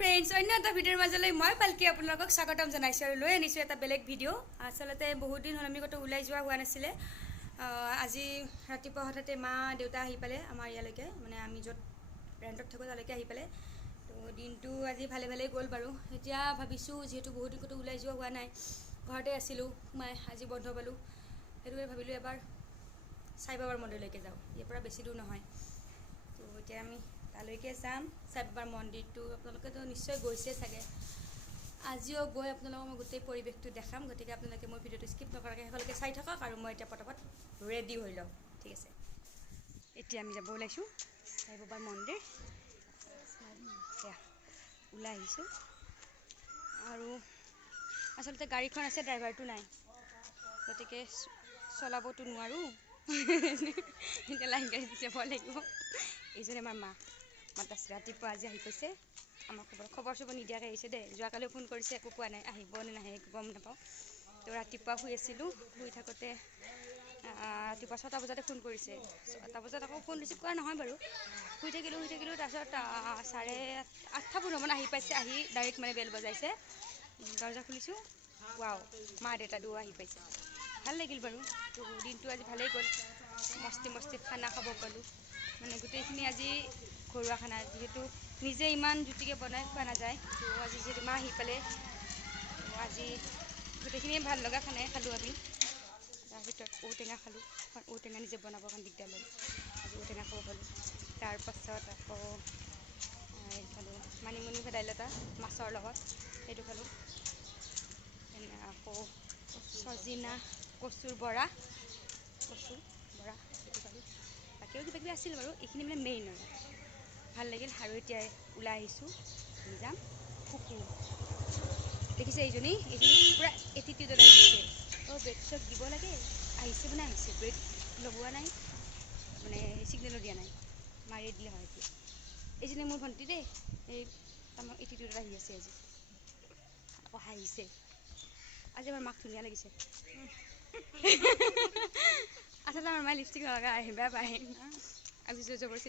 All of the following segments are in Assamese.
फ्रेंड्स अन्य এটা ভিডিওৰ মাজলৈ মই পালকি আপোনালোকক স্বাগতম জনাইছো আৰু লৈ আনিছো এটা বেলেগ ভিডিও আসলতে বহুত দিন হল আমি কত উলাই যোৱা হোৱা নাছিলে আজি ৰাতিপুৱা হঠাতে মা দেউতা আহি পালে আমাৰ ইয়ালৈকে মানে আমি যত ৰেন্টত থাকো তালৈকে আহি পালে তো দিনটো আজি ভালে ভালে গল বাৰু এতিয়া ভাবিছো যেহেতু বহুত দিন কত উলাই যোৱা হোৱা নাই ঘৰতে আছিলো মই আজি বন্ধ পালো এৰুৱে ভাবিলো এবাৰ সাই বাবাৰ মন্দিৰলৈকে যাও ইয়াৰ পৰা বেছি দূৰ নহয় তো এতিয়া আমি তালৈকে যাম সাই বাবাৰ মন্দিৰটো আপোনালোকে তো নিশ্চয় গৈছে চাগে আজিও গৈ আপোনালোকক মই গোটেই পৰিবেশটো দেখাম গতিকে আপোনালোকে মোৰ ভিডিওটো স্কিপ নকৰাকৈ হেকলৈকে চাই থাকক আৰু মই এতিয়া পটাপট ৰেডি হৈ লওঁ ঠিক আছে এতিয়া আমি যাব ওলাইছো সাই বাবাৰ মন্দিৰ ওলাই আহিছো আৰু আসলতে গাড়ীখন আছে ড্ৰাইভাৰটো নাই গতিকে চলাবতো নোৱাৰো এতিয়া লাইন গাড়ী যাব লাগিব এইজনে আমাৰ মা মাতাছ ৰাতিপুৱা আজি আহি কৈছে আমাক খবৰ চবৰ নিদিয়াকৈ আহিছে দেই যোৱাকালিও ফোন কৰিছে একো কোৱা নাই আহিব নে নাহে একো গম নাপাওঁ তো ৰাতিপুৱা শুই আছিলোঁ শুই থাকোঁতে ৰাতিপুৱা 6টা বজাতে ফোন কৰিছে 6টা বজাত আকৌ ফোন ৰিচিভ কৰা নহয় বাৰু শুই থাকিলোঁ তাৰপিছত 8:30 মান আহি পাইছে আহি ডাইৰেক্ট মানে বেল বজাইছে দৰজা খুলিছোঁ ৱাও মা দেউতা দুও আহি পাইছে ভাল লাগিল বাৰু তো দিনটো আজি ভালেই গ'ল মস্তি খানা খাব পালোঁ মানে গোটেইখিনি আজি ঘৰুৱা খানা যেহেতু নিজে ইমান জুতিকে বনাই খোৱা নাযায় তো আজি যিহেতু মা আহি পালে আজি গোটেইখিনি ভাল লগা খানাই খালোঁ আমি তাৰ ভিতৰত ঔটেঙা খালোঁ ঔটেঙা নিজে বনাবৰ কাৰণে দিগদাৰ লাগে আজি ঔটেঙা খাব পালোঁ তাৰপাছত আকৌ খালোঁ মানিমুনি ভেদাইলতা মাছৰ লগত সেইটো খালোঁ আকৌ চজিনা কচুৰ বৰা সেইটো খালোঁ বাকীও কিবা কিবি আছিল বাৰু এইখিনি মানে মেইন আৰু ভাল লাগিল আৰু এতিয়া ওলাই আহিছোঁ আমি যাম কুকুৰ দেখিছে এইজনী পূৰা এটিটিউডত আহিছে ব্ৰেক চেক দিব লাগে আহিছে মানে আহিছে ব্ৰেক লগোৱা নাই মানে ছিগনেলো দিয়া নাই মাৰি দিলে হয় এতিয়া এইজনী মোৰ ভণ্টি দেই এই আমাৰ এটিটিউডত আহি আছে আজি আকৌ হাঁহিছে আজি আমাৰ মাক ধুনীয়া লাগিছে আচলতে আমাৰ মায়ে লিপষ্টিক লগা আহে বেয়া পায় আজি জবৰদস্তি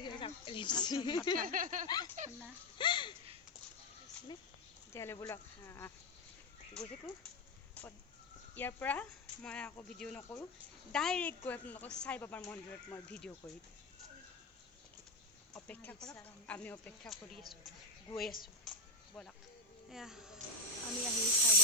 তেতিয়াহ'লে বোলক গৈ থাকোঁ ইয়াৰ পৰা মই আকৌ ভিডিঅ' নকৰোঁ ডাইৰেক্ট গৈ আপোনালোকক সাই বাবাৰ মন্দিৰত মই ভিডিঅ' কৰিম অপেক্ষা কৰক আমি অপেক্ষা কৰি আছোঁ গৈ আছোঁ বলক এয়া আমি আহি সাই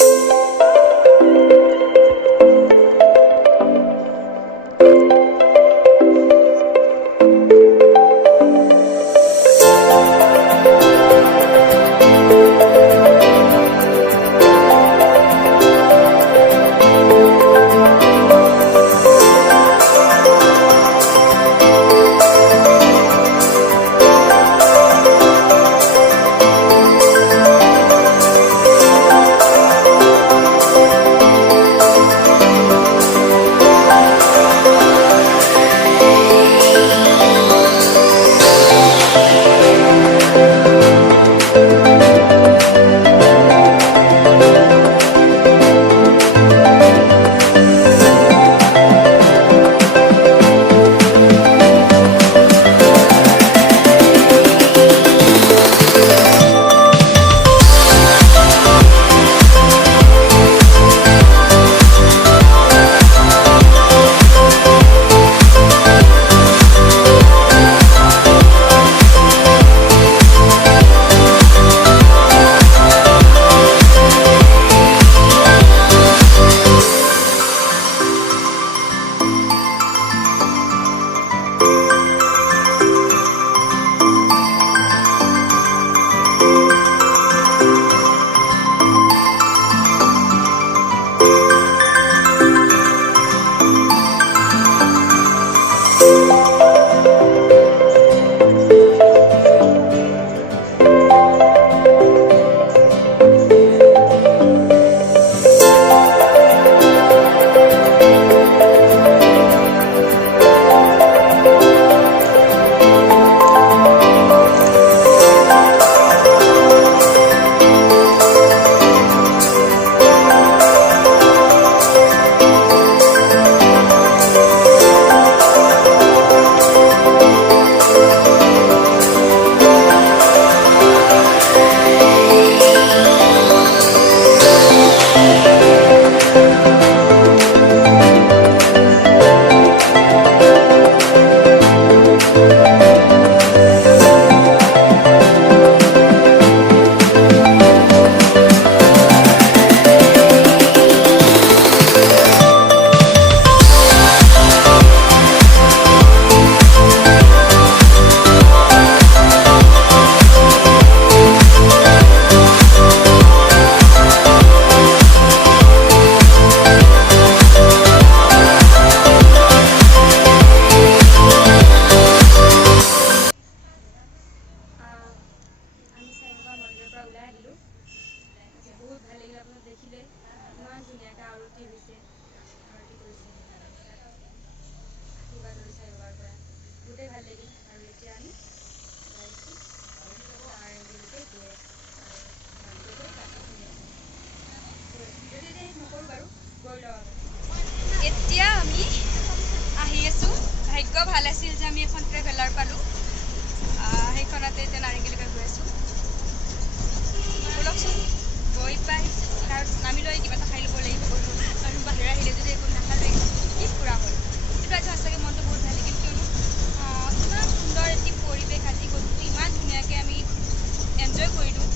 এনজয় কৰিলোঁ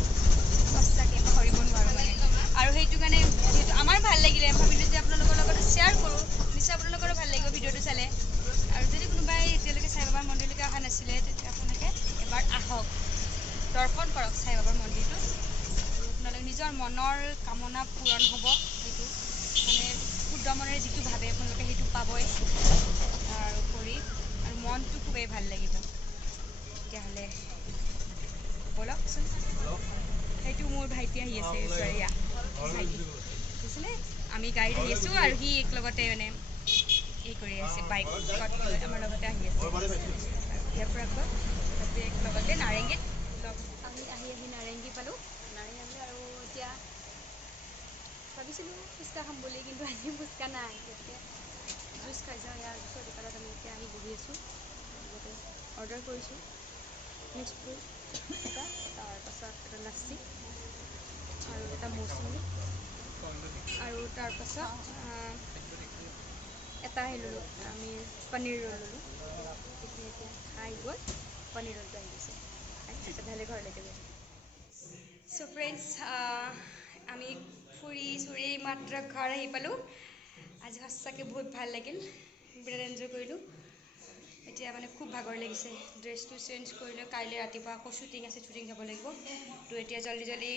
সঁচাকৈ পাহৰিব নোৱাৰোঁ মানে আৰু সেইটো কাৰণে যিহেতু আমাৰ ভাল লাগিলে ভাবিলোঁ যে আপোনালোকৰ লগত শ্বেয়াৰ কৰোঁ নিশ্চয় আপোনালোকৰো ভাল লাগিব ভিডিঅ'টো চালে আৰু যদি কোনোবাই এতিয়ালৈকে সাই বাবাৰ মন্দিৰলৈকে অহা নাছিলে তেতিয়া আপোনালোকে এবাৰ আহক দৰ্শন কৰক সাই বাবাৰ মন্দিৰটো আৰু আপোনালোকে নিজৰ মনৰ কামনা পূৰণ হ'ব সেইটো মানে শুদ্ধ মনেৰে যিটো ভাবে আপোনালোকে সেইটো পাবই আৰু কৰি আৰু মনটো খুবেই ভাল লাগিব তেতিয়াহ'লে ব'লকচোন সেইটো মোৰ ভাইটি আহি আছে এয়া ভাইটি বুজিছেনে আমি গাড়ীত আহি আছোঁ আৰু সি লগতে মানে এই কৰি আছে বাইকত লৈ আমাৰ লগতে আহি আছে ইয়াৰ পৰা গ'ল তাতে লগতে নাৰেংগীত আমি আহি নাৰেংগী পালোঁ নাৰেংগী আহি আৰু এতিয়া ভাবিছিলোঁ ফুচকা খাম বুলি কিন্তু আজি ফুচকা নাই গতিকে জুচ খাই যাওঁ ইয়াৰ জুচৰ দোকানত আমি এতিয়া আহি বহি আছোঁ লগতে অৰ্ডাৰ কৰিছোঁ মিক্স ফ্ৰুট এটা তাৰপাছত এটা লাচ্চি আৰু এটা মৌচুমী আৰু তাৰপাছত এটা আহি ল'লোঁ আমি পনীৰ ৰ'ল ল'লোঁ এইখিনি এতিয়া খাই গৈ পনীৰ ৰ'লটো আহি গৈছে ভালে ঘৰলৈকে গৈ চ' ফ্ৰেণ্ডছ আমি ফুৰি চুৰি মাত্ৰ ঘৰ আহি পালোঁ আজি সঁচাকৈ বহুত ভাল লাগিল বিৰাট এনজয় কৰিলোঁ এতিয়া মানে খুব ভাগৰ লাগিছে ড্ৰেছটো চেঞ্জ কৰিলোঁ কাইলৈ ৰাতিপুৱা আকৌ শ্বুটিং আছে শ্বুটিং যাব লাগিব তো এতিয়া জল্দি জল্দি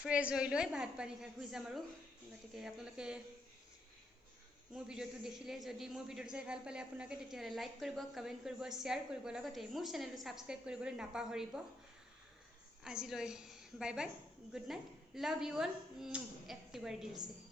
ফ্ৰেছ হৈ লৈ ভাত পানী খাই শুই যাম আৰু গতিকে আপোনালোকে মোৰ ভিডিঅ'টো দেখিলে যদি মোৰ ভিডিঅ'টো চাই ভাল পালে আপোনালোকে তেতিয়াহ'লে লাইক কৰিব কমেণ্ট কৰিব শ্বেয়াৰ কৰিব লগতে মোৰ চেনেলটো ছাবস্ক্ৰাইব কৰিবলৈ নাপাহৰিব আজিলৈ bye bye good night love you all একেবাৰে দিলছে